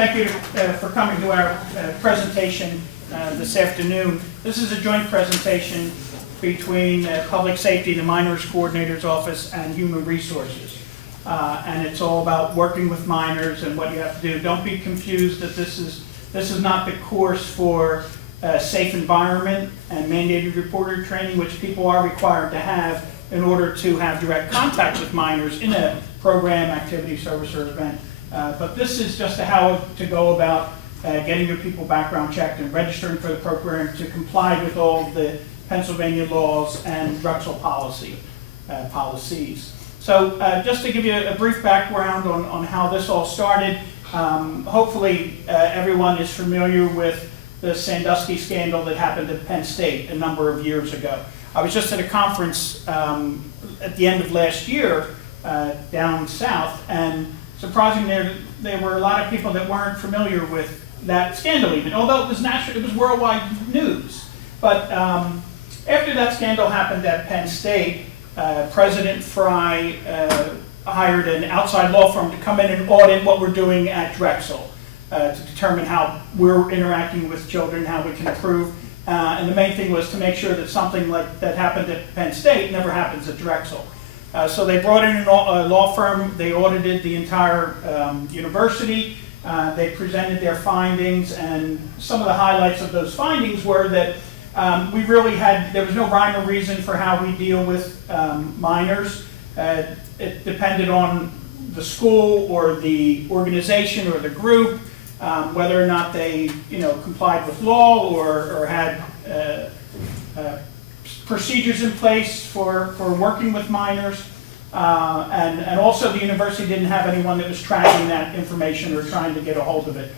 Thank you for coming to our presentation this afternoon. This is a joint presentation between Public Safety, the Minors Coordinator's Office, and Human Resources. And it's all about working with minors and what you have to do. Don't be confused that this is not the course for safe environment and mandated reporter training, which people are required to have in order to have direct contact with minors in a program, activity, service, or event. But this is just how to go about getting your people background checked and registering for the program to comply with all of the Pennsylvania laws and Drexel policies. So just to give you a brief background on how this all started, hopefully everyone is familiar with the Sandusky scandal that happened at Penn State a number of years ago. I was just at a conference at the end of last year down south, and surprisingly, there were a lot of people that weren't familiar with that scandal even, although it was worldwide news. But after that scandal happened at Penn State, President Fry hired an outside law firm to come in and audit what we're doing at Drexel to determine how we're interacting with children, how we can improve. And the main thing was to make sure that something like that happened at Penn State never happens at Drexel. So they brought in a law firm, they audited the entire university, they presented their findings, and some of the highlights of those findings were that there was no rhyme or reason for how we deal with minors. It depended on the school or the organization or the group, whether or not they complied with law or had procedures in place for working with minors, and also the university didn't have anyone that was tracking that information or trying to get a hold of it.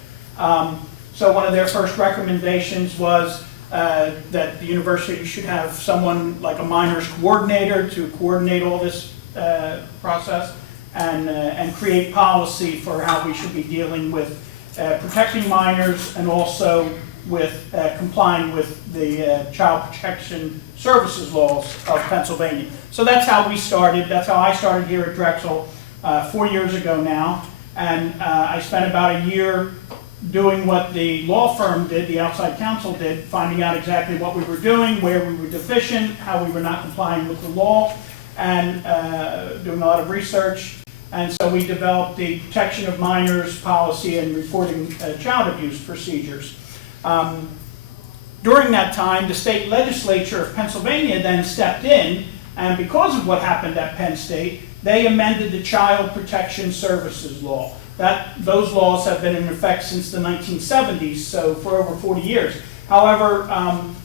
So one of their first recommendations was that the university should have someone like a minors coordinator to coordinate all this process and create policy for how we should be dealing with protecting minors and also with complying with the Child Protection Services laws of Pennsylvania. So that's how we started. That's how I started here at Drexel 4 years ago now. And I spent about a year doing what the law firm did, the outside counsel did, finding out exactly what we were doing, where we were deficient, how we were not complying with the law, and doing a lot of research. And so we developed the Protection of Minors policy and reporting child abuse procedures. During that time, the state legislature of Pennsylvania then stepped in, and because of what happened at Penn State, they amended the Child Protection Services law. Those laws have been in effect since the 1970s, so for over 40 years. However,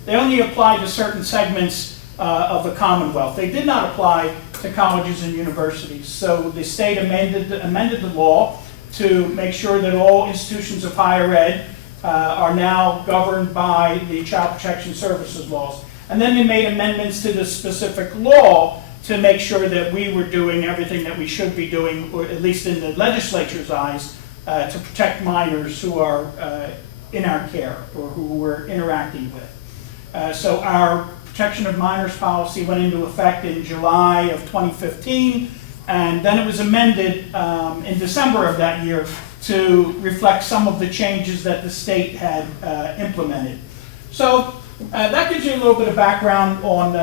they only apply to certain segments of the Commonwealth. They did not apply to colleges and universities. So the state amended the law to make sure that all institutions of higher ed are now governed by the Child Protection Services laws. And then they made amendments to the specific law to make sure that we were doing everything that we should be doing, or at least in the legislature's eyes, to protect minors who are in our care or who we're interacting with. So our Protection of Minors policy went into effect in July of 2015, and then it was amended in December of that year to reflect some of the changes that the state had implemented. So that gives you a little bit of background on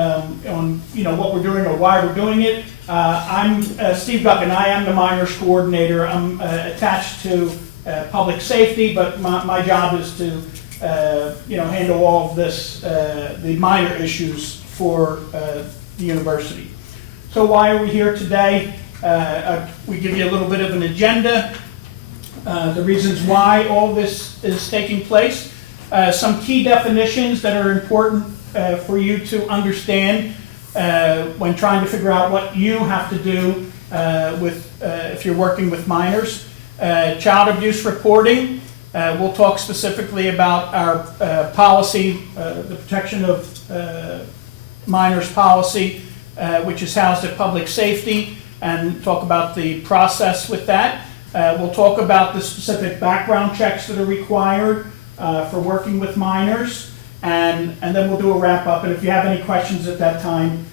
what we're doing or why we're doing it. I'm Steve Duck, and I am the minors coordinator. I'm attached to public safety, but my job is to handle all of this, the minor issues for the university. So why are we here today? We give you a little bit of an agenda, the reasons why all this is taking place, some key definitions that are important for you to understand when trying to figure out what you have to do if you're working with minors, child abuse reporting. We'll talk specifically about our policy, the Protection of Minors policy, which is housed at Public Safety, and talk about the process with that. We'll talk about the specific background checks that are required for working with minors, and then we'll do a wrap up. And if you have any questions at that time,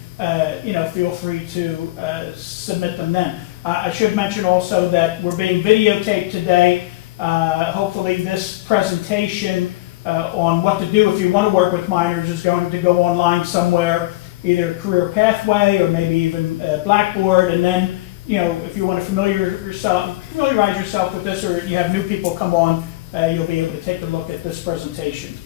feel free to submit them then. I should mention also that we're being videotaped today. Hopefully this presentation on what to do if you want to work with minors is going to go online somewhere, either Career Pathway or maybe even Blackboard, and then if you want to familiarize yourself with this, or you have new people come on, you'll be able to take a look at this presentation.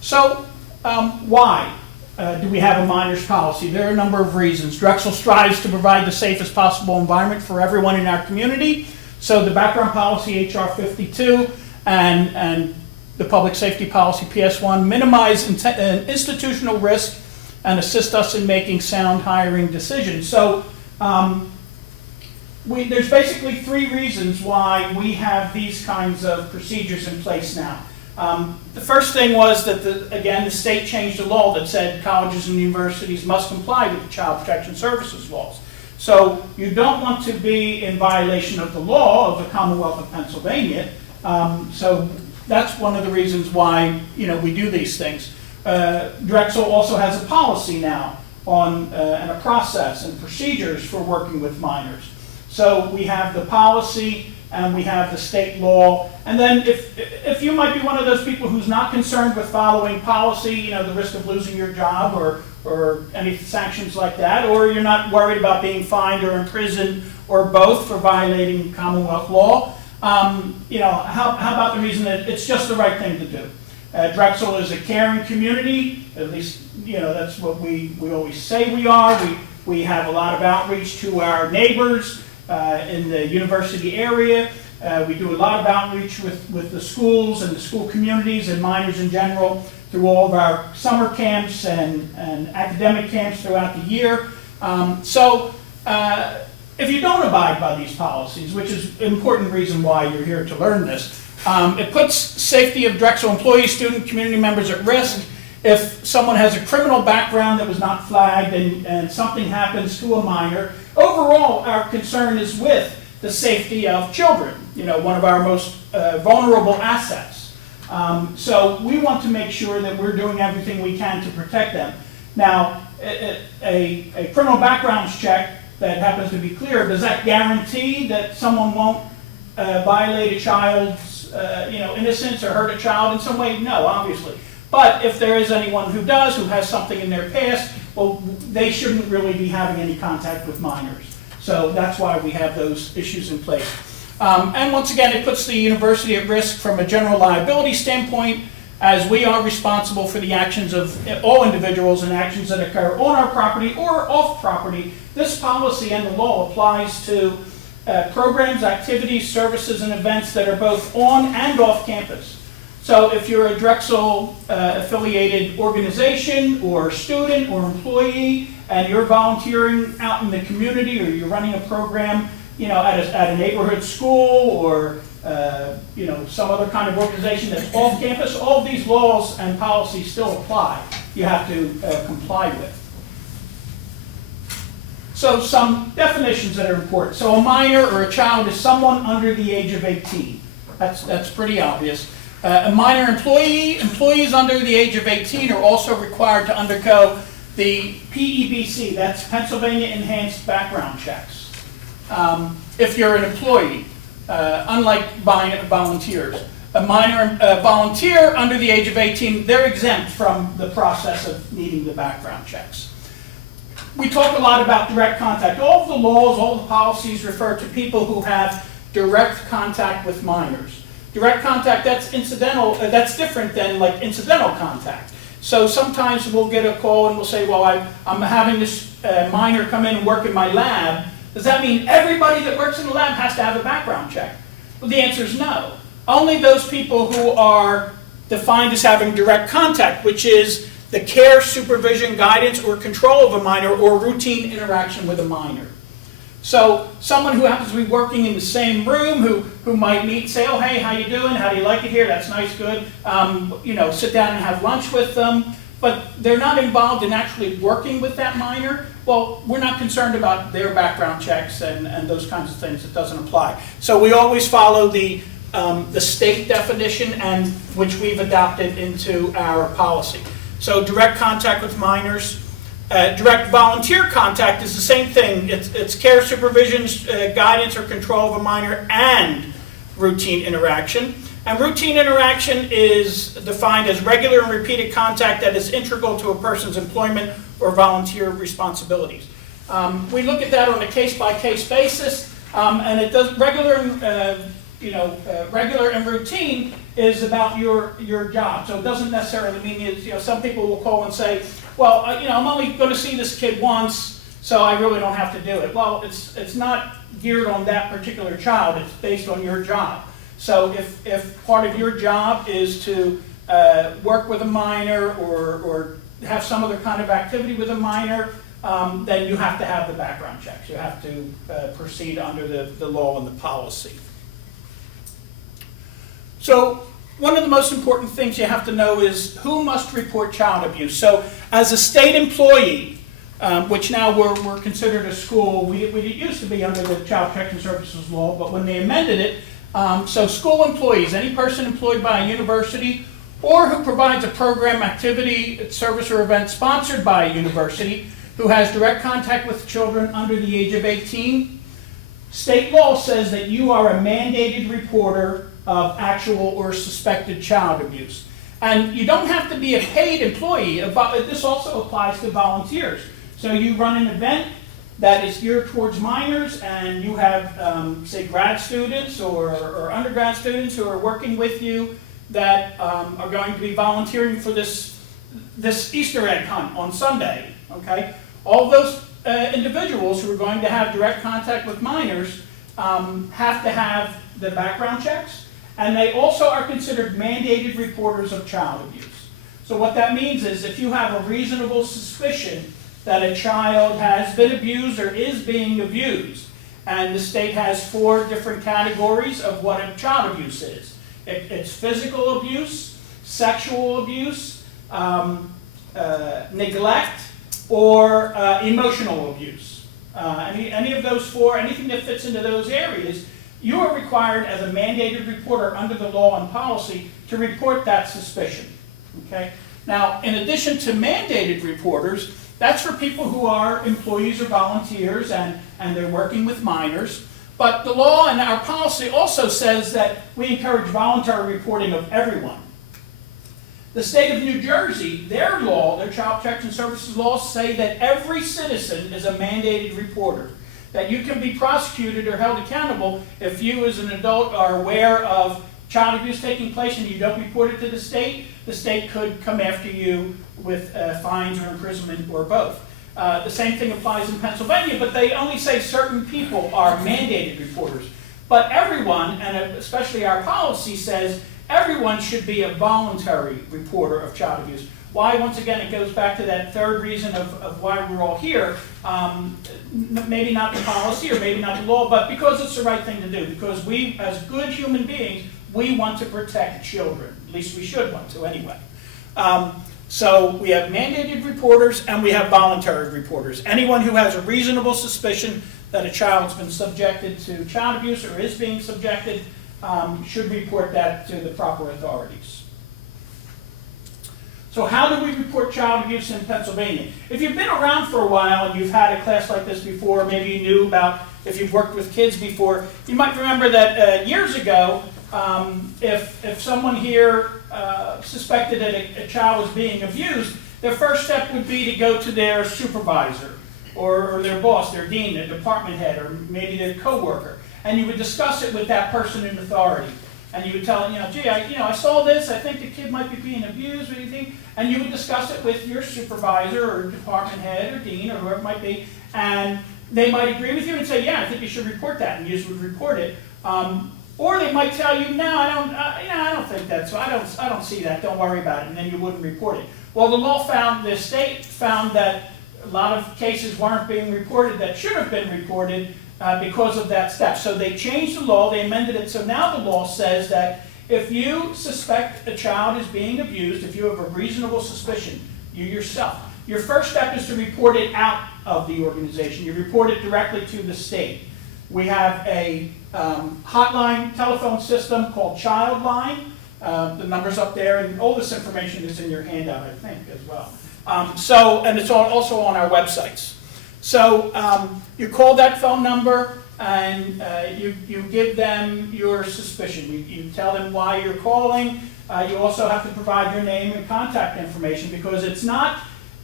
So why do we have a minors policy? There are a number of reasons. Drexel strives to provide the safest possible environment for everyone in our community. So the background policy, HR 52, and the public safety policy, PS1, minimize institutional risk and assist us in making sound hiring decisions. So there's basically 3 reasons why we have these kinds of procedures in place now. The first thing was that, the state changed the law that said colleges and universities must comply with the Child Protection Services laws. So you don't want to be in violation of the law of the Commonwealth of Pennsylvania. So that's one of the reasons why we do these things. Drexel also has a policy now on and a process and procedures for working with minors. So we have the policy and we have the state law. And then if you might be one of those people who's not concerned with following policy, the risk of losing your job or any sanctions like that, or you're not worried about being fined or imprisoned or both for violating Commonwealth law, how about the reason that it's just the right thing to do? Drexel is a caring community, at least, that's what we always say we are. We have a lot of outreach to our neighbors in the university area. We do a lot of outreach with the schools and the school communities and minors in general through all of our summer camps and academic camps throughout the year. If you don't abide by these policies, which is an important reason why you're here to learn this, it puts safety of Drexel employees, student, community members at risk. If someone has a criminal background that was not flagged and something happens to a minor, overall our concern is with the safety of children, one of our most vulnerable assets. So we want to make sure that we're doing everything we can to protect them. Now, a criminal background check that happens to be clear, does that guarantee that someone won't violate a child's innocence or hurt a child in some way? No, obviously. But if there is anyone who does, who has something in their past, well, they shouldn't really be having any contact with minors. So that's why we have those issues in place. And once again, it puts the university at risk from a general liability standpoint, as we are responsible for the actions of all individuals and actions that occur on our property or off property. This policy and the law applies to programs, activities, services, and events that are both on and off campus. So if you're a Drexel affiliated organization or student or employee and you're volunteering out in the community, or you're running a program at a neighborhood school or some other kind of organization that's off campus, all of these laws and policies still apply. You have to comply with. So some definitions that are important. So a minor or a child is someone under the age of 18. That's pretty obvious. A minor employees under the age of 18 are also required to undergo the PEBC, that's Pennsylvania Enhanced Background Checks. If you're an employee, unlike volunteers. A minor volunteer under the age of 18, they're exempt from the process of needing the background checks. We talk a lot about direct contact. All of the laws, all the policies refer to people who have direct contact with minors. Direct contact, that's incidental, that's different than like incidental contact. So sometimes we'll get a call and we'll say, well, I'm having this minor come in and work in my lab. Does that mean everybody that works in the lab has to have a background check? Well, the answer is no. Only those people who are defined as having direct contact, which is the care, supervision, guidance, or control of a minor or routine interaction with a minor. So someone who happens to be working in the same room, who might meet, say, oh, hey, how you doing? How do you like it here? That's nice, good. Sit down and have lunch with them. But they're not involved in actually working with that minor. Well, we're not concerned about their background checks and those kinds of things. It doesn't apply. So we always follow the state definition, and which we've adopted into our policy. So direct contact with minors. Direct volunteer contact is the same thing. It's care, supervision, guidance, or control of a minor and routine interaction. And routine interaction is defined as regular and repeated contact that is integral to a person's employment or volunteer responsibilities. We look at that on a case-by-case basis, and it does regular and routine is about your job. So it doesn't necessarily mean some people will call and say, well, I'm only going to see this kid once, so I really don't have to do it. Well, it's not geared on that particular child. It's based on your job. So if part of your job is to work with a minor or have some other kind of activity with a minor, then you have to have the background checks. You have to proceed under the law and the policy. So one of the most important things you have to know is who must report child abuse. So as a state employee, which now we're considered a school, we used to be under the Child Protection Services law, but when they amended it, so school employees, any person employed by a university or who provides a program, activity, service, or event sponsored by a university who has direct contact with children under the age of 18, state law says that you are a mandated reporter of actual or suspected child abuse. And you don't have to be a paid employee. This also applies to volunteers. So you run an event that is geared towards minors, and you have, say, grad students or undergrad students who are working with you that are going to be volunteering for this Easter egg hunt on Sunday. Okay, all those individuals who are going to have direct contact with minors have to have the background checks, and they also are considered mandated reporters of child abuse. So what that means is if you have a reasonable suspicion that a child has been abused or is being abused, and the state has 4 different categories of what a child abuse is. It's physical abuse, sexual abuse, neglect, or emotional abuse. Any of those 4, anything that fits into those areas, you are required as a mandated reporter under the law and policy to report that suspicion. Okay? Now, in addition to mandated reporters, that's for people who are employees or volunteers and they're working with minors. But the law and our policy also says that we encourage voluntary reporting of everyone. The state of New Jersey, their law, their Child Protection Services laws say that every citizen is a mandated reporter, that you can be prosecuted or held accountable if you as an adult are aware of child abuse taking place and you don't report it to the state could come after you with fines or imprisonment or both. The same thing applies in Pennsylvania, but they only say certain people are mandated reporters. But everyone, and especially our policy, says everyone should be a voluntary reporter of child abuse. Why? Once again, it goes back to that third reason of why we're all here. Maybe not the policy or maybe not the law, but because it's the right thing to do. Because we, as good human beings, we want to protect children. At least we should want to anyway. So we have mandated reporters and we have voluntary reporters. Anyone who has a reasonable suspicion that a child's been subjected to child abuse or is being subjected should report that to the proper authorities. So how do we report child abuse in Pennsylvania? If you've been around for a while and you've had a class like this before, maybe you knew about, if you've worked with kids before, you might remember that years ago, if someone here suspected that a child was being abused, their first step would be to go to their supervisor or their boss, their dean, their department head, or maybe their coworker, and you would discuss it with that person in authority. And you would tell them, gee, I saw this, I think the kid might be being abused, what do you think? And you would discuss it with your supervisor or department head or dean or whoever it might be, and they might agree with you and say, yeah, I think you should report that, and you would report it. Or they might tell you, no, I don't think that's so. I don't see that. Don't worry about it, and then you wouldn't report it. Well, the state found that a lot of cases weren't being reported that should have been reported because of that step. So they changed the law. They amended it. So now the law says that if you suspect a child is being abused, if you have a reasonable suspicion, you yourself, your first step is to report it out of the organization. You report it directly to the state. We have a hotline telephone system called Childline. The number's up there, and all this information is in your handout, I think, as well. And it's also on our websites. So you call that phone number, and you give them your suspicion. You tell them why you're calling. You also have to provide your name and contact information, because it's not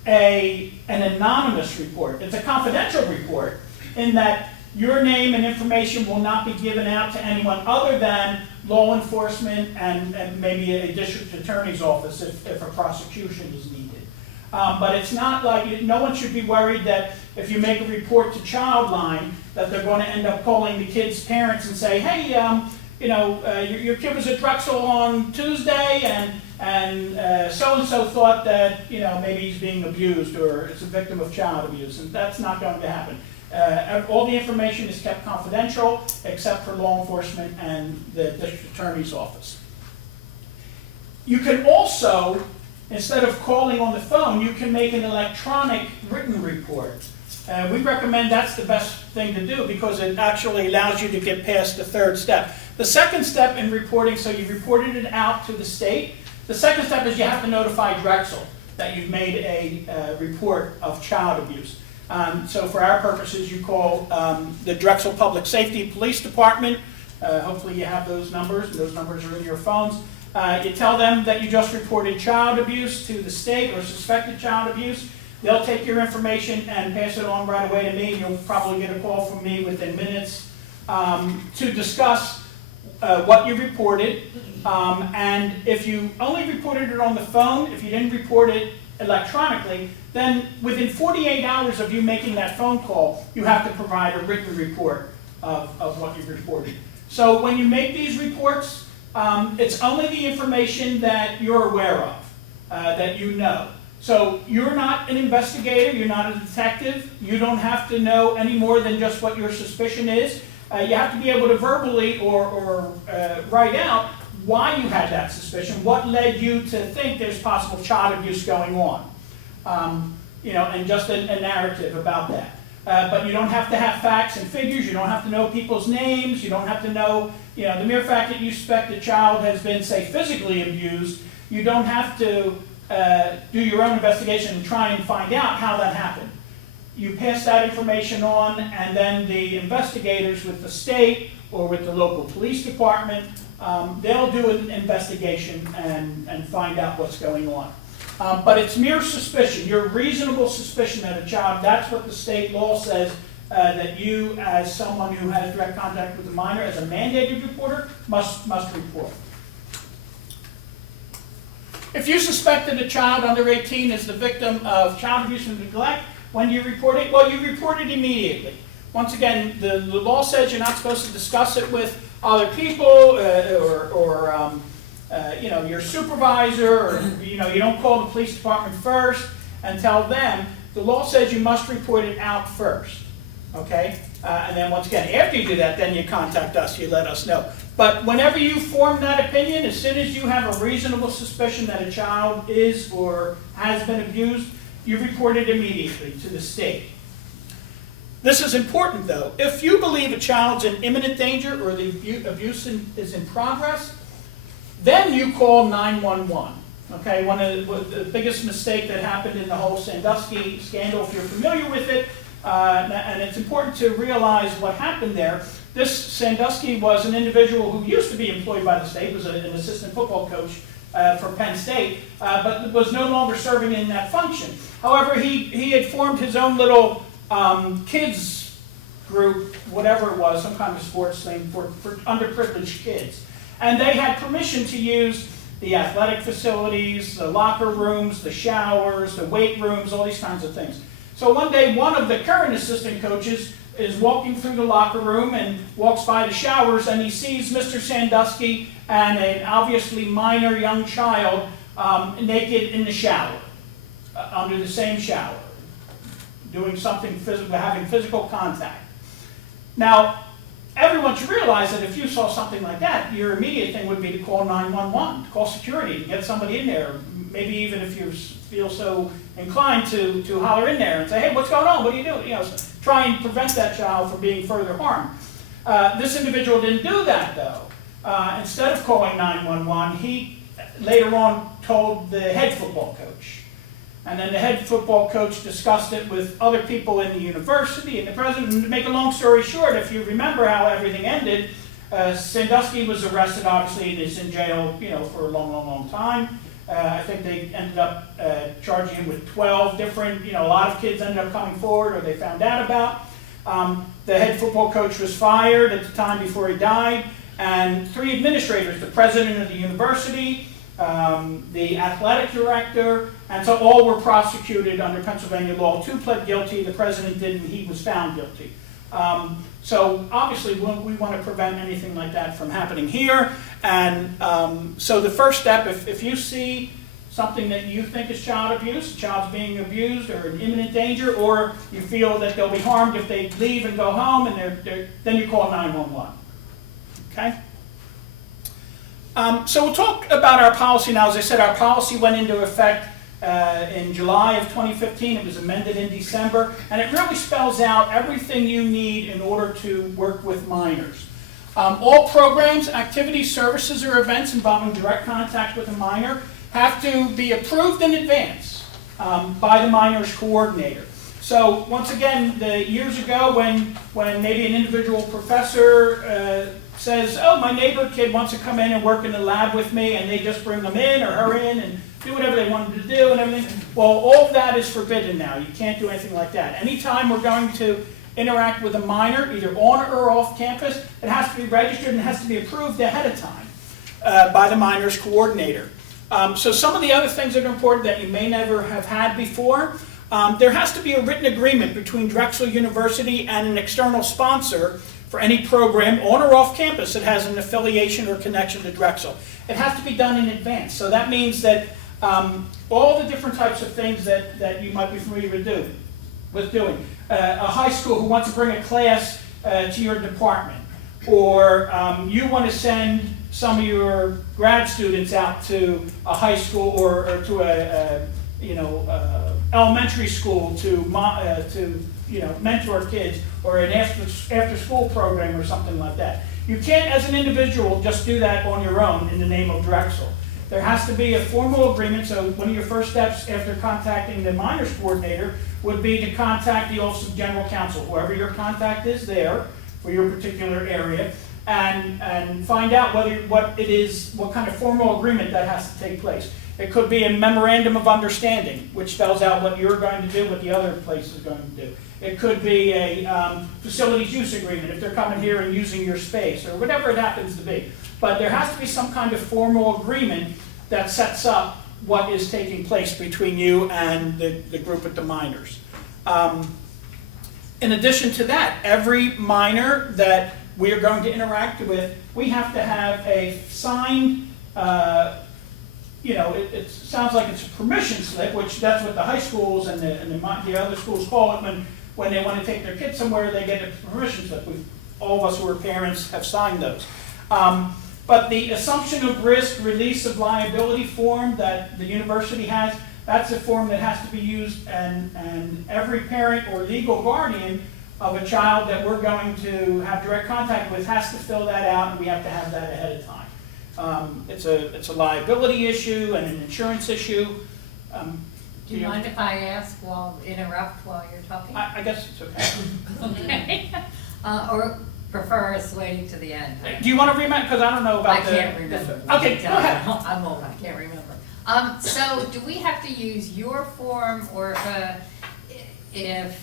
an anonymous report. It's a confidential report in that your name and information will not be given out to anyone other than law enforcement and maybe a district attorney's office if a prosecution is needed. But it's not like, no one should be worried that if you make a report to Childline that they're going to end up calling the kid's parents and say, hey, your kid was at Drexel on Tuesday and so-and-so thought that, maybe he's being abused or is a victim of child abuse, and that's not going to happen. All the information is kept confidential except for law enforcement and the district attorney's office. You can also, instead of calling on the phone, you can make an electronic written report. We recommend that's the best thing to do because it actually allows you to get past the third step. The second step in reporting, so you've reported it out to the state. The second step is you have to notify Drexel that you've made a report of child abuse. So for our purposes, you call the Drexel Public Safety Police Department. Hopefully you have those numbers, and those numbers are in your phones. You tell them that you just reported child abuse to the state or suspected child abuse. They'll take your information and pass it on right away to me. You'll probably get a call from me within minutes to discuss what you reported. And if you only reported it on the phone, if you didn't report it electronically, then within 48 hours of you making that phone call, you have to provide a written report of what you reported. So when you make these reports, it's only the information that you're aware of, that you know. So you're not an investigator, you're not a detective, you don't have to know any more than just what your suspicion is. You have to be able to verbally or write out why you had that suspicion, what led you to think there's possible child abuse going on, and just a narrative about that. But you don't have to have facts and figures, you don't have to know people's names, you don't have to know, the mere fact that you suspect a child has been, say, physically abused, you don't have to do your own investigation and try and find out how that happened. You pass that information on, and then the investigators with the state or with the local police department, they'll do an investigation and find out what's going on. But it's mere suspicion, your reasonable suspicion that a child, that's what the state law says, that you, as someone who has direct contact with a minor, as a mandated reporter, must report. If you suspect that a child under 18 is the victim of child abuse and neglect, when you report it, well, you report it immediately. Once again, the law says you're not supposed to discuss it with other people or your supervisor, or you don't call the police department first and tell them. The law says you must report it out first. Okay? And then once again, after you do that, then you contact us, you let us know. But whenever you form that opinion, as soon as you have a reasonable suspicion that a child is or has been abused, you report it immediately to the state. This is important, though. If you believe a child's in imminent danger or the abuse is in progress, then you call 911. Okay, one of the biggest mistake that happened in the whole Sandusky scandal, if you're familiar with it, and it's important to realize what happened there. This Sandusky was an individual who used to be employed by the state, was an assistant football coach for Penn State, but was no longer serving in that function. However, he had formed his own little kids group, whatever it was, some kind of sports thing for underprivileged kids. And they had permission to use the athletic facilities, the locker rooms, the showers, the weight rooms, all these kinds of things. So one day, one of the current assistant coaches is walking through the locker room and walks by the showers, and he sees Mr. Sandusky and an obviously minor young child naked in the shower, under the same shower, doing something physical, having physical contact. Now, everyone should realize that if you saw something like that, your immediate thing would be to call 911, to call security, to get somebody in there. Maybe even if you feel so inclined to holler in there and say, hey, what's going on? What are you doing? Try and prevent that child from being further harmed. This individual didn't do that, though. Instead of calling 911, he later on told the head football coach. and then the head football coach discussed it with other people in the university and the president. And to make a long story short, if you remember how everything ended, Sandusky was arrested, obviously, and is in jail, for a long, long, long time. I think they ended up charging him with 12 different, a lot of kids ended up coming forward or they found out about. The head football coach was fired at the time before he died, and 3 administrators, the president of the university, the athletic director, and so all were prosecuted under Pennsylvania law. 2 pled guilty, the president didn't, he was found guilty. So obviously we want to prevent anything like that from happening here, and so the first step, if you see something that you think is child abuse, a child's being abused or in imminent danger, or you feel that they'll be harmed if they leave and go home, and then you call 911. Okay? So we'll talk about our policy now. As I said, our policy went into effect in July of 2015. It was amended in December, and it really spells out everything you need in order to work with minors. All programs, activities, services, or events involving direct contact with a minor have to be approved in advance by the minor's coordinator. So once again, years ago when maybe an individual professor says, oh, my neighbor kid wants to come in and work in the lab with me, and they just bring them in or her in and do whatever they wanted to do and everything. Well, all of that is forbidden now. You can't do anything like that. Anytime we're going to interact with a minor, either on or off campus, it has to be registered and has to be approved ahead of time by the minor's coordinator. So some of the other things that are important that you may never have had before, there has to be a written agreement between Drexel University and an external sponsor for any program on or off campus that has an affiliation or connection to Drexel. It has to be done in advance. So that means that all the different types of things that you might be familiar with doing. A high school who wants to bring a class to your department, or you want to send some of your grad students out to a high school or to a elementary school to mentor kids, or an after school program or something like that. You can't, as an individual, just do that on your own in the name of Drexel. There has to be a formal agreement. So one of your first steps after contacting the minors coordinator would be to contact the Office of General Counsel, whoever your contact is there for your particular area, and find out what kind of formal agreement that has to take place. It could be a memorandum of understanding, which spells out what you're going to do, what the other place is going to do. It could be a facilities use agreement if they're coming here and using your space, or whatever it happens to be. But there has to be some kind of formal agreement that sets up what is taking place between you and the group at the minors. In addition to that, every minor that we are going to interact with, we have to have a signed, it sounds like it's a permission slip, which that's what the high schools and the other schools call it when they want to take their kids somewhere, they get a permission slip. All of us who are parents have signed those. But the assumption of risk, release of liability form that the university has, that's a form that has to be used, and every parent or legal guardian of a child that we're going to have direct contact with has to fill that out, and we have to have that ahead of time. It's a liability issue and an insurance issue. Do you mind if I interrupt while you're talking? I guess it's okay. Okay. Or prefer us waiting to the end? Do you want to remember? Because I don't know about I can't remember. Okay, go ahead. I'm old, I can't remember. So do we have to use your form, or if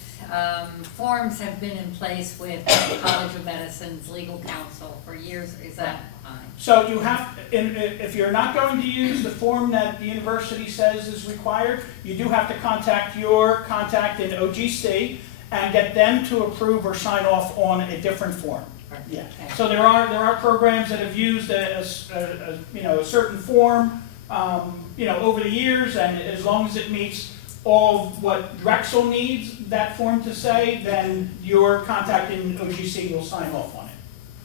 forms have been in place with College of Medicine's legal counsel for years, is that fine? So you have, if you're not going to use the form that the university says is required, you do have to contact your contact in OGC and get them to approve or sign off on a different form. Yeah. Okay. So there are programs that have used a certain form over the years, and as long as it meets all of what Drexel needs that form to say, then your contact in OGC will sign off on it.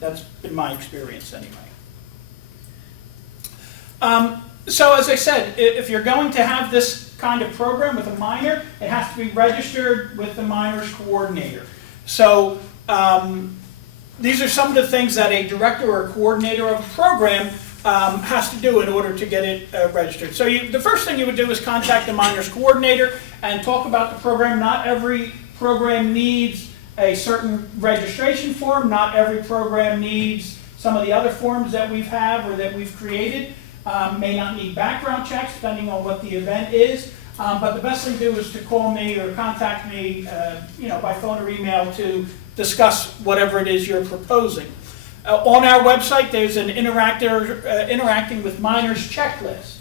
That's been my experience anyway. So as I said, if you're going to have this kind of program with a minor, it has to be registered with the minor's coordinator. So these are some of the things that a director or a coordinator of a program has to do in order to get it registered. So the first thing you would do is contact the minors coordinator and talk about the program. Not every program needs a certain registration form. Not every program needs some of the other forms that we have or that we've created. May not need background checks depending on what the event is. But the best thing to do is to call me or contact me by phone or email to discuss whatever it is you're proposing. On our website, there's an interacting with minors checklist.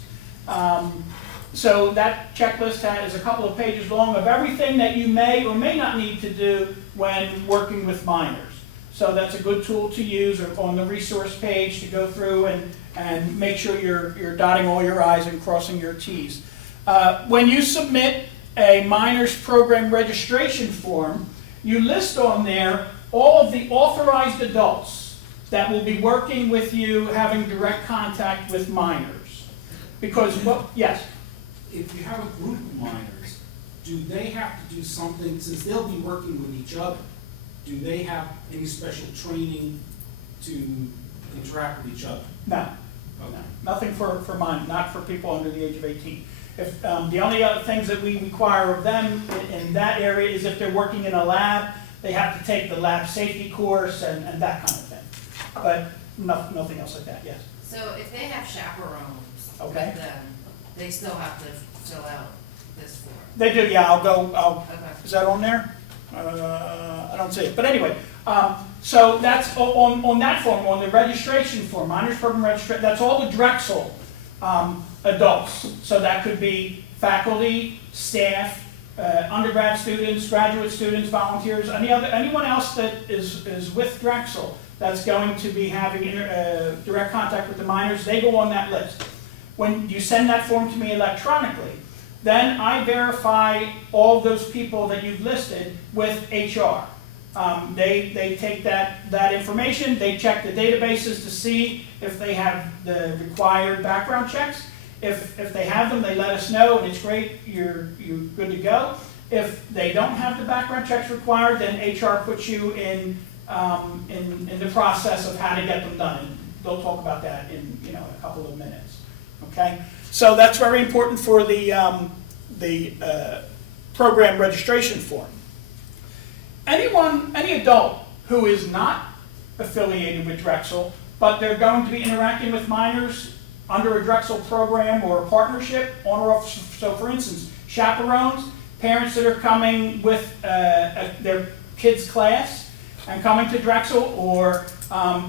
So that checklist is a couple of pages long of everything that you may or may not need to do when working with minors. So that's a good tool to use on the resource page to go through and make sure you're dotting all your I's and crossing your T's. When you submit a minors program registration form, you list on there all of the authorized adults that will be working with you, having direct contact with minors. Because yes? If you have a group of minors, do they have to do something, since they'll be working with each other, do they have any special training to interact with each other? No. Okay. No. Nothing for minors, not for people under the age of 18. If, the only other things that we require of them in that area is if they're working in a lab, they have to take the lab safety course and that kind of thing. But nothing else like that, yes. So if they have chaperones Okay. with them, they still have to fill out this form? They do, yeah, Okay. is that on there? I don't see it, but anyway, so that's on that form, on the registration form, minors program registration, that's all the Drexel adults. So that could be faculty, staff, undergrad students, graduate students, volunteers, anyone else that is with Drexel that's going to be having direct contact with the minors. They go on that list. When you send that form to me electronically, then I verify all those people that you've listed with HR. They take that information, they check the databases to see if they have the required background checks. If they have them, they let us know, and it's great, you're good to go. If they don't have the background checks required, then HR puts you in the process of how to get them done. And they'll talk about that in a couple of minutes. Okay, so that's very important for the program registration form. Any adult who is not affiliated with Drexel, but they're going to be interacting with minors under a Drexel program or a partnership on or off. So for instance, chaperones, parents that are coming with their kids' class and coming to Drexel, or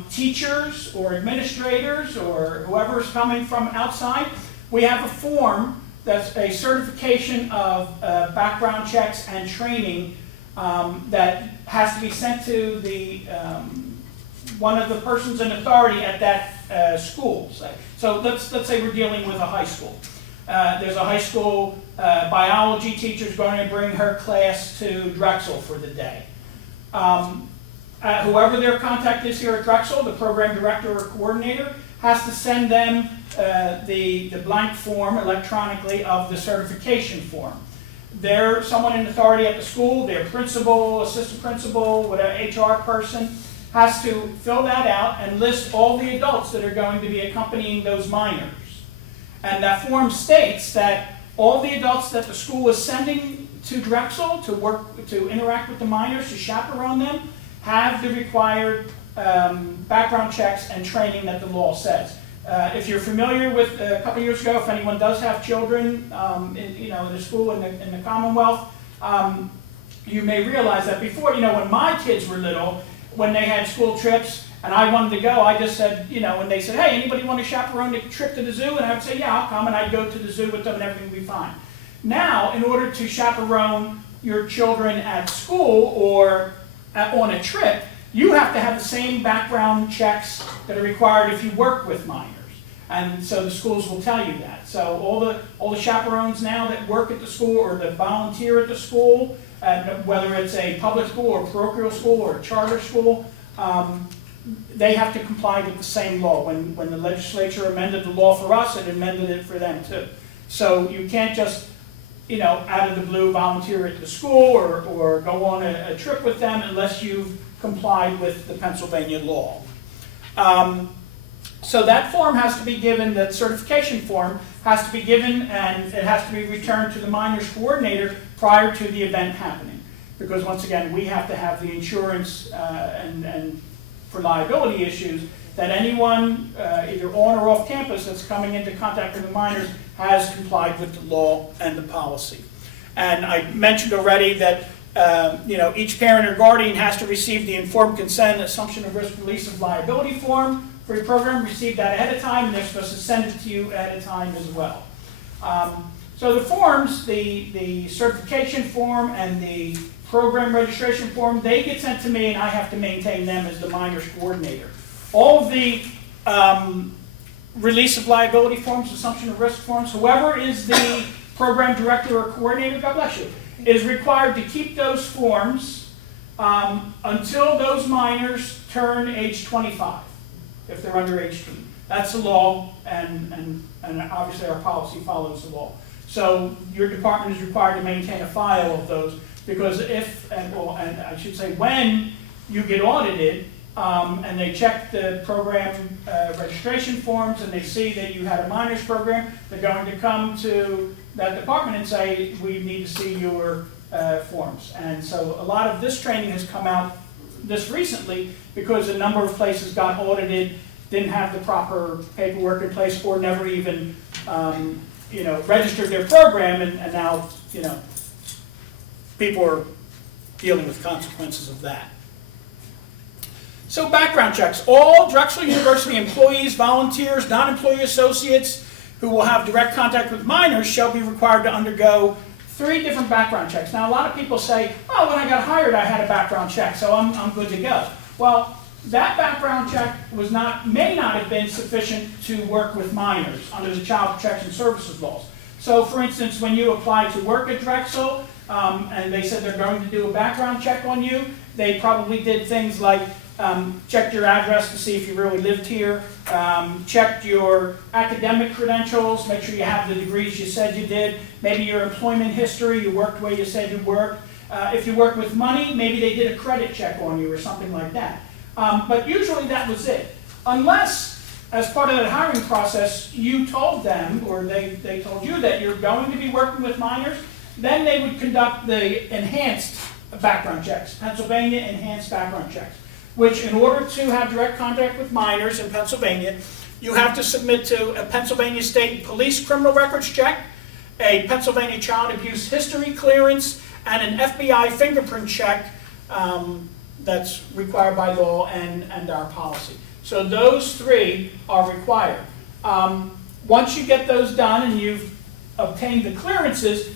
teachers or administrators or whoever is coming from outside. We have a form that's a certification of background checks and training that has to be sent to the one of the persons in authority at that school. So let's say we're dealing with a high school. There's a high school biology teacher who's going to bring her class to Drexel for the day. Whoever their contact is here at Drexel, the program director or coordinator, has to send them the blank form electronically of the certification form. They're someone in authority at the school, their principal, assistant principal, whatever, HR person, has to fill that out and list all the adults that are going to be accompanying those minors. And that form states that all the adults that the school is sending to Drexel to interact with the minors, to chaperone them, have the required background checks and training that the law says. If you're familiar with a couple years ago, if anyone does have children in the school in the Commonwealth, you may realize that before, when my kids were little, when they had school trips and I wanted to go, I just said, when they said, hey, anybody want to chaperone a trip to the zoo? And I would say, yeah, I'll come, and I'd go to the zoo with them and everything would be fine. Now, in order to chaperone your children at school or on a trip, you have to have the same background checks that are required if you work with minors. And so the schools will tell you that. So all the chaperones now that work at the school or that volunteer at the school, whether it's a public school or parochial school or a charter school, they have to comply with the same law. When the legislature amended the law for us, it amended it for them too. So you can't just, out of the blue volunteer at the school or go on a trip with them unless you've complied with the Pennsylvania law. So that form has to be given, that certification form has to be given, and it has to be returned to the minors coordinator prior to the event happening. Because once again, we have to have the insurance and for liability issues that anyone either on or off campus that's coming into contact with the minors has complied with the law and the policy. And I mentioned already that each parent or guardian has to receive the informed consent, assumption of risk, release of liability form for your program, receive that ahead of time, and they're supposed to send it to you ahead of time as well. So the forms, the certification form and the program registration form, they get sent to me and I have to maintain them as the minors coordinator. All of the release of liability forms, assumption of risk forms, whoever is the program director or coordinator, God bless you, is required to keep those forms until those minors turn age 25, if they're under age 18. That's the law, and obviously our policy follows the law. So your department is required to maintain a file of those, because if, and I should say when you get audited, and they check the program registration forms and they see that you had a minors program, they're going to come to that department and say, we need to see your forms. And so a lot of this training has come out this recently because a number of places got audited, didn't have the proper paperwork in place, or never even registered their program, and now people are dealing with consequences of that. So background checks. All Drexel University employees, volunteers, non-employee associates who will have direct contact with minors shall be required to undergo 3 different background checks. Now a lot of people say, oh, when I got hired I had a background check, so I'm good to go. Well, that background check may not have been sufficient to work with minors under the Child Protection Services laws. So for instance, when you applied to work at Drexel, and they said they're going to do a background check on you, they probably did things like checked your address to see if you really lived here, checked your academic credentials, make sure you have the degrees you said you did, maybe your employment history, you worked where you said you worked. If you work with money, maybe they did a credit check on you or something like that. But usually that was it. Unless, as part of that hiring process, you told them, or they told you that you're going to be working with minors, then they would conduct the enhanced background checks, Pennsylvania enhanced background checks, which in order to have direct contact with minors in Pennsylvania, you have to submit to a Pennsylvania State Police criminal records check, a Pennsylvania child abuse history clearance, and an FBI fingerprint check that's required by law and our policy. So those 3 are required. Once you get those done and you've obtained the clearances,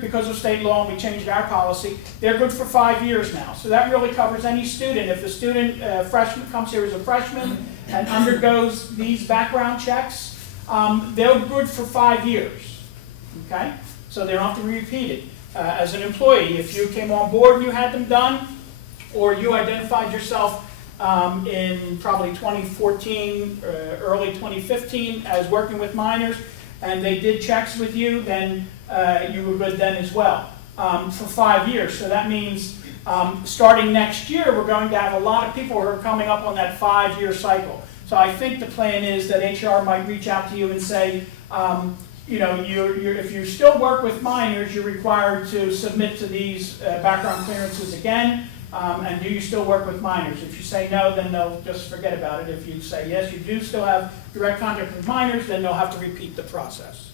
because of state law, and we changed our policy, they're good for 5 years now. So that really covers any student. If a student, freshman, comes here as a freshman and undergoes these background checks, they're good for 5 years. Okay? So they don't have to be repeated. As an employee, if you came on board and you had them done, or you identified yourself in probably 2014, early 2015 as working with minors, and they did checks with you, then you were good then as well, for 5 years. So that means starting next year, we're going to have a lot of people who are coming up on that 5-year cycle. So I think the plan is that HR might reach out to you and say, if you still work with minors, you're required to submit to these background clearances again. And do you still work with minors? If you say no, then they'll just forget about it. If you say yes, you do still have direct contact with minors, then they'll have to repeat the process.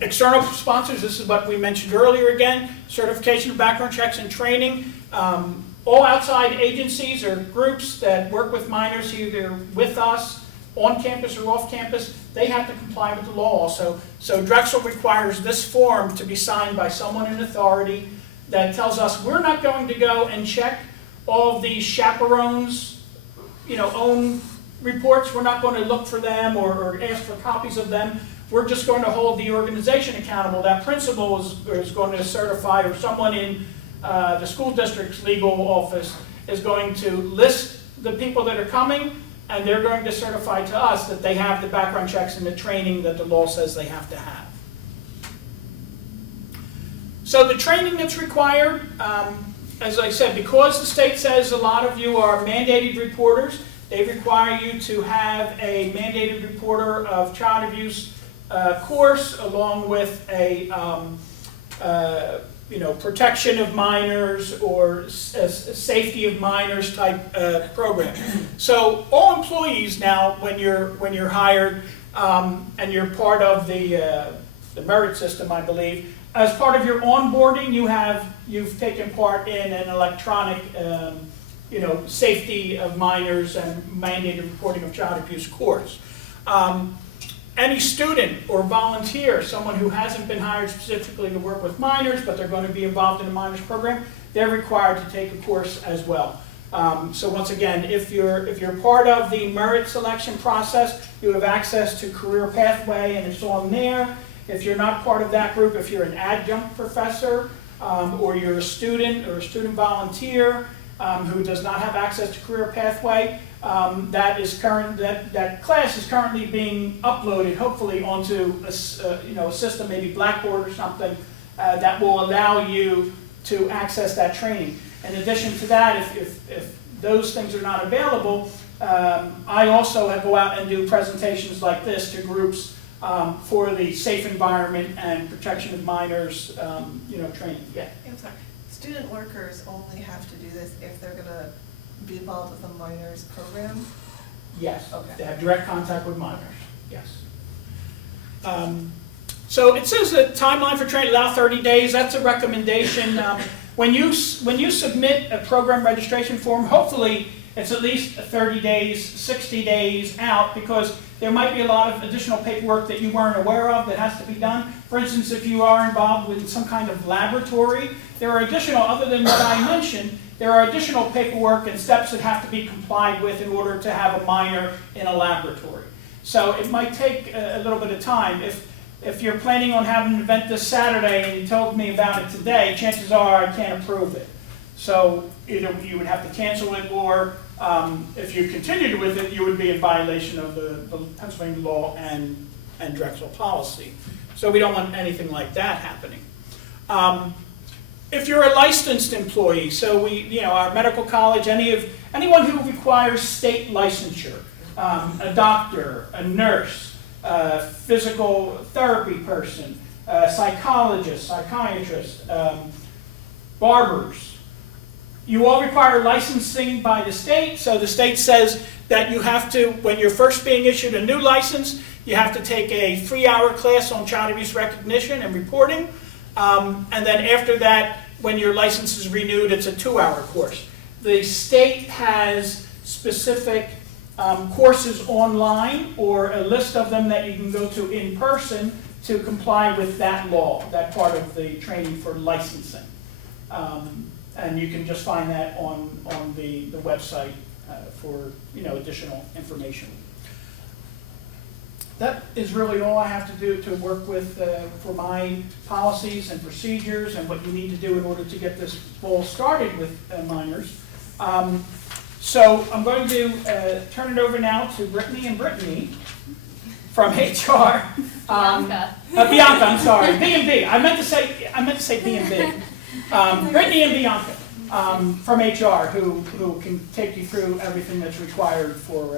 External sponsors, this is what we mentioned earlier again, certification of background checks and training. All outside agencies or groups that work with minors, either with us, on campus or off campus, they have to comply with the law also. So Drexel requires this form to be signed by someone in authority that tells us we're not going to go and check all of these chaperones, own reports. We're not going to look for them or ask for copies of them. We're just going to hold the organization accountable. That principal is going to certify, or someone in the school district's legal office is going to list the people that are coming, and they're going to certify to us that they have the background checks and the training that the law says they have to have. So the training that's required, as I said, because the state says a lot of you are mandated reporters, they require you to have a mandated reporter of child abuse course, along with a protection of minors or safety of minors type program. So all employees now, when you're hired and you're part of the merit system, I believe, as part of your onboarding, you've taken part in an electronic safety of minors and mandated reporting of child abuse course. Any student or volunteer, someone who hasn't been hired specifically to work with minors, but they're going to be involved in a minors program, they're required to take a course as well. So once again, if you're part of the merit selection process, you have access to Career Pathway, and it's on there. If you're not part of that group, if you're an adjunct professor, or you're a student or a student volunteer who does not have access to Career Pathway, that class is currently being uploaded, hopefully, onto a system, maybe Blackboard or something, that will allow you to access that training. In addition to that, if those things are not available, I also go out and do presentations like this to groups for the safe environment and protection of minors, training. Yeah. I'm sorry. Student workers only have to do this if they're going to be involved with a minors program? Yes. Okay. They have direct contact with minors. Yes. So it says a timeline for training, allow 30 days. That's a recommendation. When you submit a program registration form, hopefully it's at least 30 days, 60 days out, because there might be a lot of additional paperwork that you weren't aware of that has to be done. For instance, if you are involved with some kind of laboratory, there are additional, other than what I mentioned, there are additional paperwork and steps that have to be complied with in order to have a minor in a laboratory. So it might take a little bit of time. If you're planning on having an event this Saturday and you told me about it today, chances are I can't approve it. So either you would have to cancel it, or if you continued with it, you would be in violation of the Pennsylvania law and Drexel policy. So we don't want anything like that happening. If you're a licensed employee, so our medical college, anyone who requires state licensure, a doctor, a nurse, a physical therapy person, a psychologist, psychiatrist, barbers, you all require licensing by the state. So the state says that you have to, when you're first being issued a new license, you have to take a 3-hour class on child abuse recognition and reporting. And then after that, when your license is renewed, it's a 2-hour course. The state has specific courses online, or a list of them that you can go to in person to comply with that law, that part of the training for licensing. And you can just find that on the website for additional information. That is really all I have to do to work with for my policies and procedures and what you need to do in order to get this ball started with minors. So I'm going to turn it over now to Brittany and Brittany from HR. Bianca. Bianca, I'm sorry. B&B. I meant to say B&B. Brittany and Bianca from HR, who can take you through everything that's required for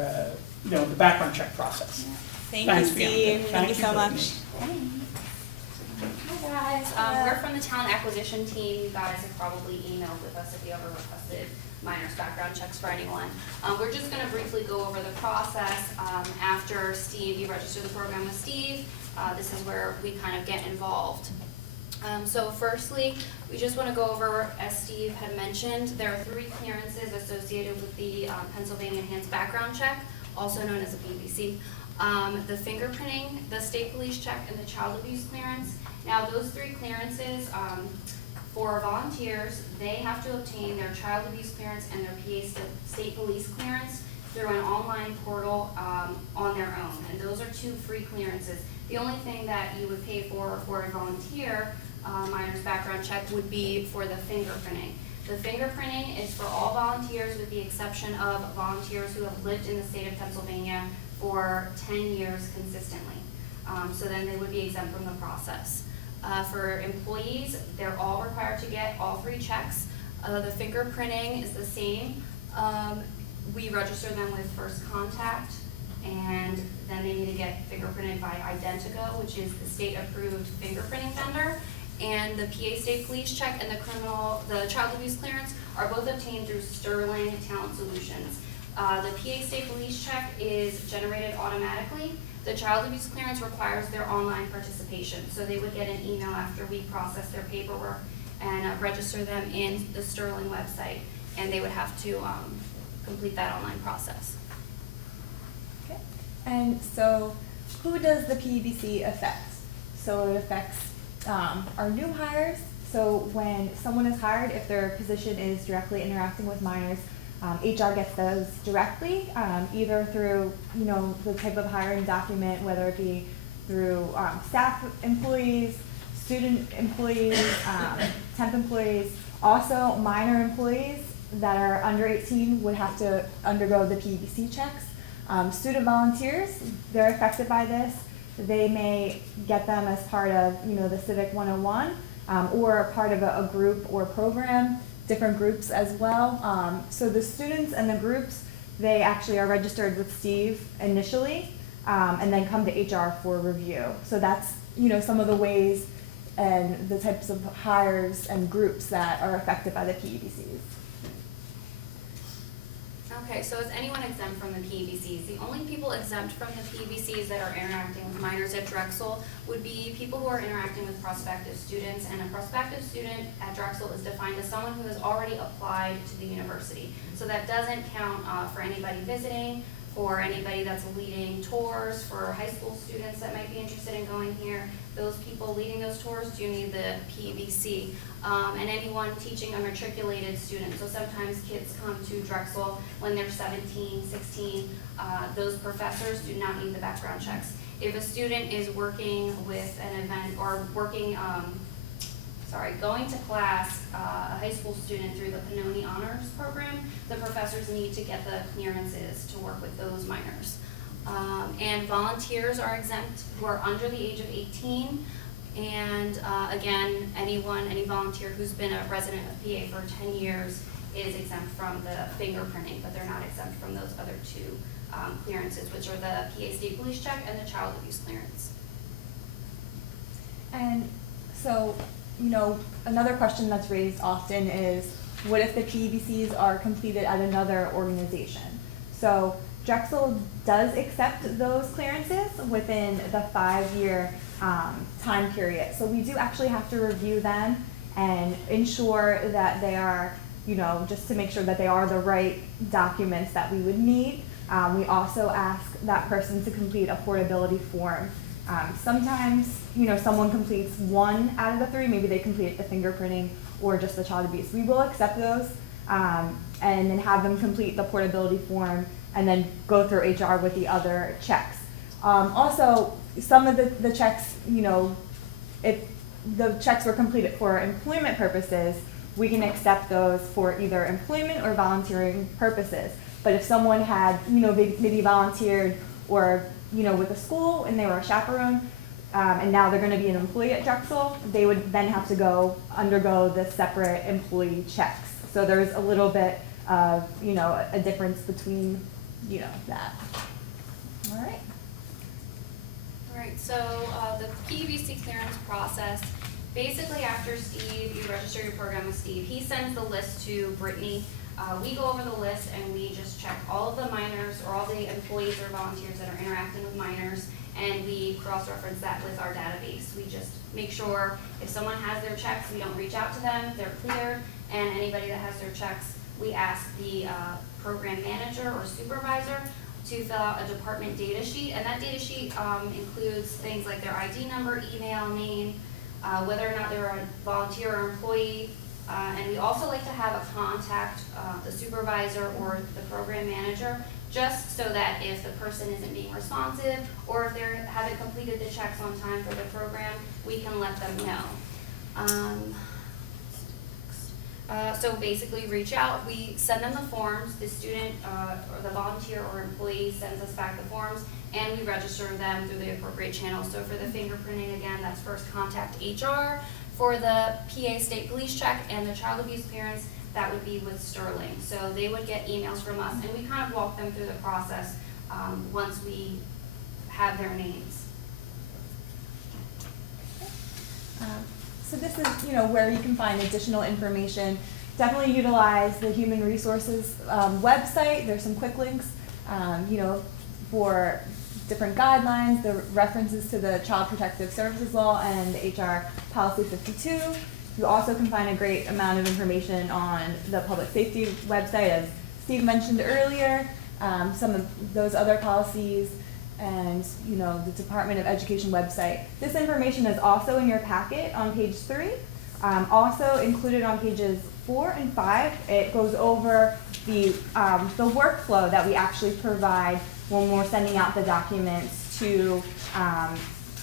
the background check process. Thanks, Steve. Thank you so much. Hi guys, we're from the talent acquisition team. You guys have probably emailed with us if you ever requested minors background checks for anyone. We're just going to briefly go over the process. After Steve, you register the program with Steve, this is where we kind of get involved. So firstly, we just want to go over, as Steve had mentioned, there are 3 clearances associated with the Pennsylvania Enhanced Background Check, also known as a PBC. The fingerprinting, the state police check, and the child abuse clearance. Now those 3 clearances, for volunteers, they have to obtain their child abuse clearance and their PA state police clearance through an online portal on their own. And those are 2 free clearances. The only thing that you would pay for a volunteer minors background check would be for the fingerprinting. The fingerprinting is for all volunteers with the exception of volunteers who have lived in the state of Pennsylvania for 10 years consistently. So then they would be exempt from the process. For employees, they're all required to get all 3 checks. The fingerprinting is the same. We register them with First Contact, and then they need to get fingerprinted by Identico, which is the state-approved fingerprinting vendor. And the PA State Police Check and the child abuse clearance are both obtained through Sterling Talent Solutions. The PA State Police Check is generated automatically. The child abuse clearance requires their online participation. So they would get an email after we process their paperwork and register them in the Sterling website, and they would have to complete that online process. Okay. And so who does the PEBC affect? So it affects our new hires. So when someone is hired, if their position is directly interacting with minors, HR gets those directly, either through, the type of hiring document, whether it be through staff employees, student employees, temp employees. Also, minor employees that are under 18 would have to undergo the PEBC checks. Student volunteers, they're affected by this. They may get them as part of, the Civic 101, or part of a group or program, different groups as well. So the students and the groups, they actually are registered with Steve initially, and then come to HR for review. So that's, some of the ways and the types of hires and groups that are affected by the PEBCs. Okay, so is anyone exempt from the PEBCs? The only people exempt from the PEBCs that are interacting with minors at Drexel would be people who are interacting with prospective students, and a prospective student at Drexel is defined as someone who has already applied to the university. So that doesn't count for anybody visiting, or anybody that's leading tours for high school students that might be interested in going here. Those people leading those tours do need the PEBC. And anyone teaching a matriculated student. So sometimes kids come to Drexel when they're 17, 16. Those professors do not need the background checks. If a student is working with an event or going to class, a high school student through the Pannoni Honors Program, the professors need to get the clearances to work with those minors. And volunteers are exempt who are under the age of 18. And again, any volunteer who's been a resident of PA for 10 years is exempt from the fingerprinting, but they're not exempt from those other two clearances, which are the PA State Police Check and the child abuse clearance. And so, another question that's raised often is, what if the PEBCs are completed at another organization? So Drexel does accept those clearances within the 5-year time period. So we do actually have to review them and ensure that they are, just to make sure that they are the right documents that we would need. We also ask that person to complete a portability form. Sometimes, someone completes 1 out of the 3, maybe they complete the fingerprinting or just the child abuse. We will accept those and then have them complete the portability form and then go through HR with the other checks. Also, some of the checks, if the checks were completed for employment purposes, we can accept those for either employment or volunteering purposes. But if someone had, maybe volunteered or, with a school and they were a chaperone, and now they're going to be an employee at Drexel, they would then have to undergo the separate employee checks. So there's a little bit of, a difference between, that. All right. All right, so the PEBC clearance process, basically after Steve, you register your program with Steve, he sends the list to Brittany. We go over the list and we just check all of the minors or all the employees or volunteers that are interacting with minors, and we cross-reference that with our database. We just make sure if someone has their checks, we don't reach out to them, they're cleared, and anybody that has their checks, we ask the program manager or supervisor to fill out a department data sheet, and that data sheet includes things like their ID number, email, name, whether or not they're a volunteer or employee, and we also like to have a contact, the supervisor or the program manager, just so that if the person isn't being responsive or if they haven't completed the checks on time for the program, we can let them know. So basically reach out, we send them the forms, the student or the volunteer or employee sends us back the forms, and we register them through the appropriate channels. So for the fingerprinting, again, that's First Contact HR. For the PA State Police Check and the child abuse clearance, that would be with Sterling. So they would get emails from us, and we kind of walk them through the process once we have their names. So this is, where you can find additional information. Definitely utilize the Human Resources website. There's some quick links, for different guidelines, the references to the Child Protective Services Law and the HR Policy 52. You also can find a great amount of information on the Public Safety website, as Steve mentioned earlier, some of those other policies, and the Department of Education website. This information is also in your packet on page 3. Also included on pages 4 and 5, it goes over the workflow that we actually provide when we're sending out the documents to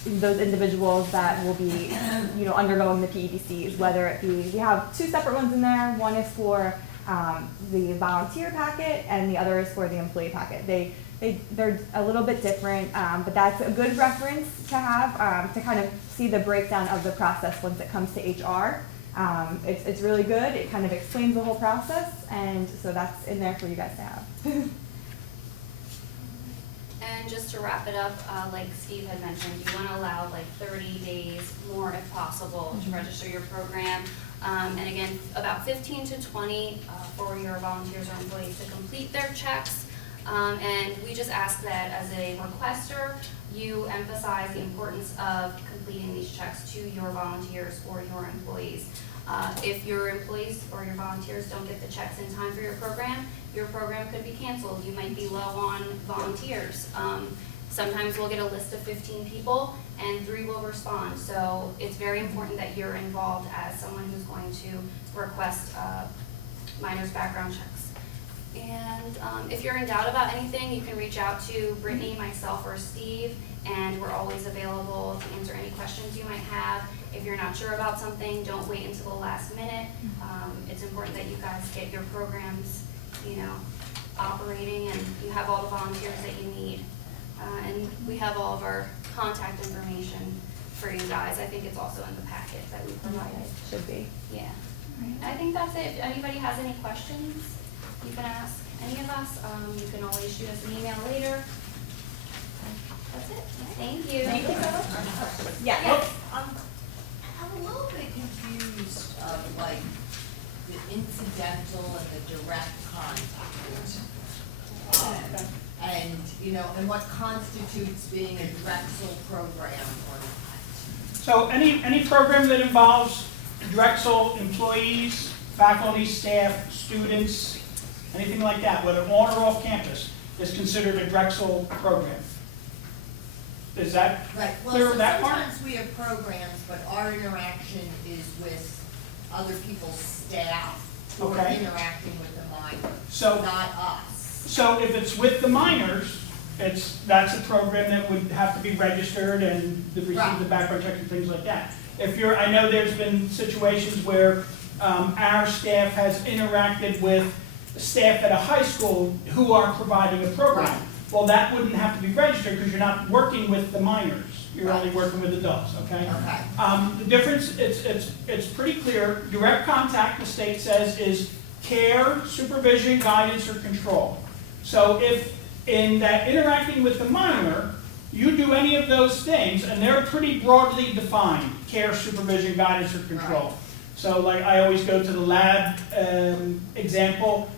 those individuals that will be undergoing the PEDCs, whether it be, we have 2 separate ones in there. One is for the volunteer packet and the other is for the employee packet. They're a little bit different, but that's a good reference to have to kind of see the breakdown of the process once it comes to HR. It's really good. It kind of explains the whole process, and so that's in there for you guys to have. And just to wrap it up, like Steve had mentioned, you want to allow like 30 days more if possible to register your program. And again, about 15 to 20 for your volunteers or employees to complete their checks. And we just ask that as a requester, you emphasize the importance of completing these checks to your volunteers or your employees. If your employees or your volunteers don't get the checks in time for your program could be canceled. You might be low on volunteers. Sometimes we'll get a list of 15 people and 3 will respond. So it's very important that you're involved as someone who's going to request minors background checks. And if you're in doubt about anything, you can reach out to Brittany, myself, or Steve, and we're always available to answer any questions you might have. If you're not sure about something, don't wait until the last minute. It's important that you guys get your programs, operating, and you have all the volunteers that you need. And we have all of our contact information for you guys. I think it's also in the packet that we provided. Should be. Yeah. I think that's it. If anybody has any questions, you can ask any of us. You can always shoot us an email later. That's it. Thank you. Thank you. Yeah. Yes. I'm a little bit confused of like the incidental and the direct contact. And what constitutes being a Drexel program or not. So any program that involves Drexel employees, faculty, staff, students, anything like that, whether on or off campus, is considered a Drexel program. Is that Right, well, clear so with that part? sometimes we have programs, but our interaction is with other people's staff who are Okay. interacting with the minors, So- not us. So if it's with the minors, that's a program that would have to be registered and receive Right. the background check and things like that. I know there's been situations where our staff has interacted with staff at a high school who are providing a program. Right. Well, that wouldn't have to be registered because you're not working with the minors. You're only Right. working with adults, okay? Okay. The difference, it's pretty clear. Direct contact, the state says, is care, supervision, guidance, or control. So if in that interacting with the minor, you do any of those things, and they're pretty broadly defined, care, supervision, guidance, or control. Right. So like I always go to the lab example,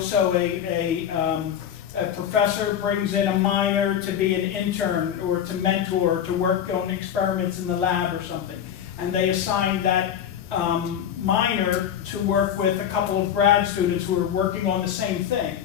so a professor brings in a minor to be an intern or to mentor, to work on experiments in the lab or something. And they assign that minor to work with a couple of grad students who are working on the same thing.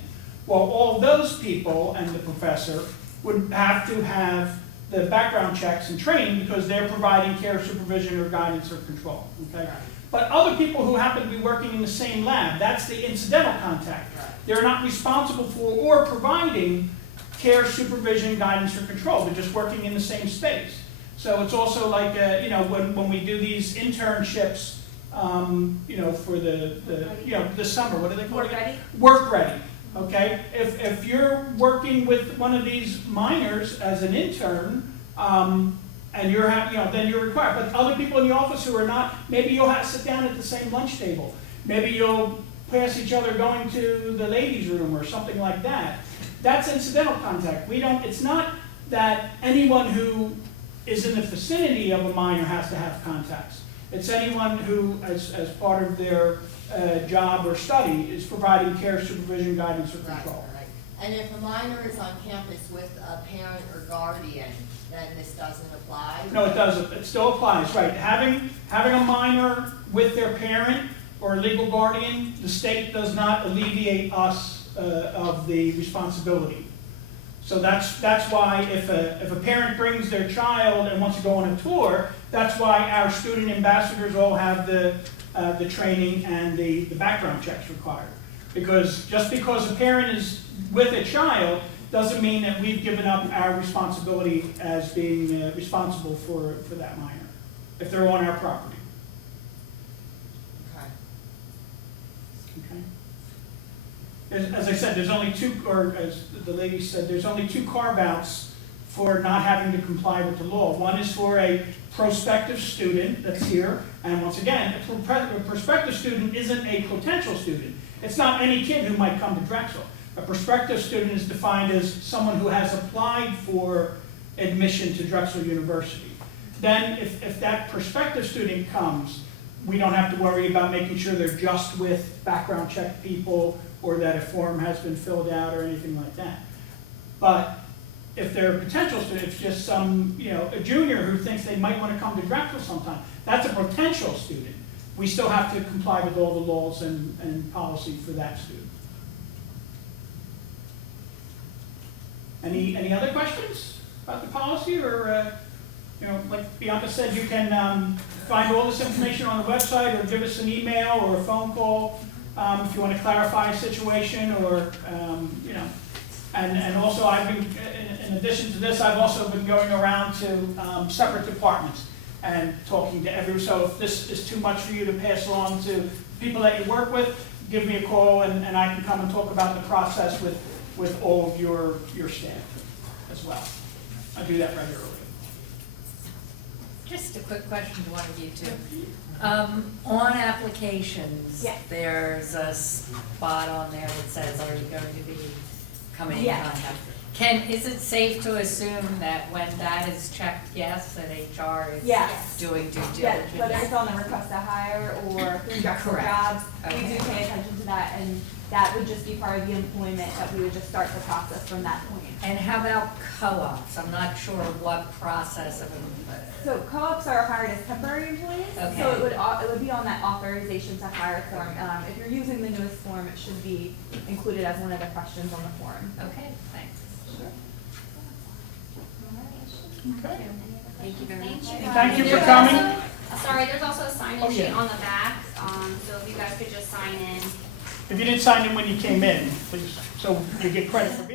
Well, all those people and the professor would have to have the background checks and training because they're providing care, supervision, or guidance or control, okay? But other people who happen to be working in the same lab, that's the incidental contact. Right. They're not responsible for or providing care, supervision, guidance, or control. They're just working in the same space. So it's also like, when we do these internships, for the summer, what do they call it? Work ready? Work ready, okay? If you're working with one of these minors as an intern, and you're then you're required. But other people in the office who are not, maybe you'll have to sit down at the same lunch table. Maybe you'll pass each other going to the ladies' room or something like that. That's incidental contact. It's not that anyone who is in the vicinity of a minor has to have contacts. It's anyone who, as part of their job or study, is providing care, supervision, guidance, or Right, control. right. And if a minor is on campus with a parent or guardian, then this doesn't apply? No, it doesn't. It still applies, right. Having a minor with their parent or legal guardian, the state does not alleviate us of the responsibility. So that's why if a parent brings their child and wants to go on a tour, that's why our student ambassadors all have the training and the background checks required. Because just because a parent is with a child doesn't mean that we've given up our responsibility as being responsible for that minor, if they're on our property. Okay. Okay? As I said, there's only two, or as the lady said, there's only two carve-outs for not having to comply with the law. One is for a prospective student that's here, and once again, a prospective student isn't a potential student. It's not any kid who might come to Drexel. A prospective student is defined as someone who has applied for admission to Drexel University. Then if that prospective student comes, we don't have to worry about making sure they're just with background check people or that a form has been filled out or anything like that. But if they're a potential student, if just some, a junior who thinks they might want to come to Drexel sometime, that's a potential student. We still have to comply with all the laws and policy for that student. Any other questions about the policy, or like Bianca said, you can find all this information on the website, or give us an email or a phone call if you want to clarify a situation, or and also I've been, in addition to this, I've also been going around to separate departments and talking to everyone. So if this is too much for you to pass along to people that you work with, give me a call and I can come and talk about the process with all of your staff as well. I do that regularly. Just a quick question to one of you two. On applications, Yes. there's a spot on there that says, are you going to be coming in Yes. contact? Is it safe to assume that when that is checked, yes, that HR is Yes. doing due Yeah, diligence? whether it's on the request to hire or through Drexel Correct. Jobs, we Okay. do pay attention to that, and that would just be part of the employment that we would just start the process from that point. And how about co-ops? I'm not sure what process of So co-ops are hired as temporary employees, so Okay. it would be on that authorization to hire form. If you're using the newest form, it should be included as one of the questions on the form. Okay, thanks. Okay. Thank you very much. Thank you for There's coming. also- Sorry, there's also a sign-in Oh, yeah. sheet on the back, so if you guys could just sign in. If you didn't sign in when you came in, please, so you get credit for being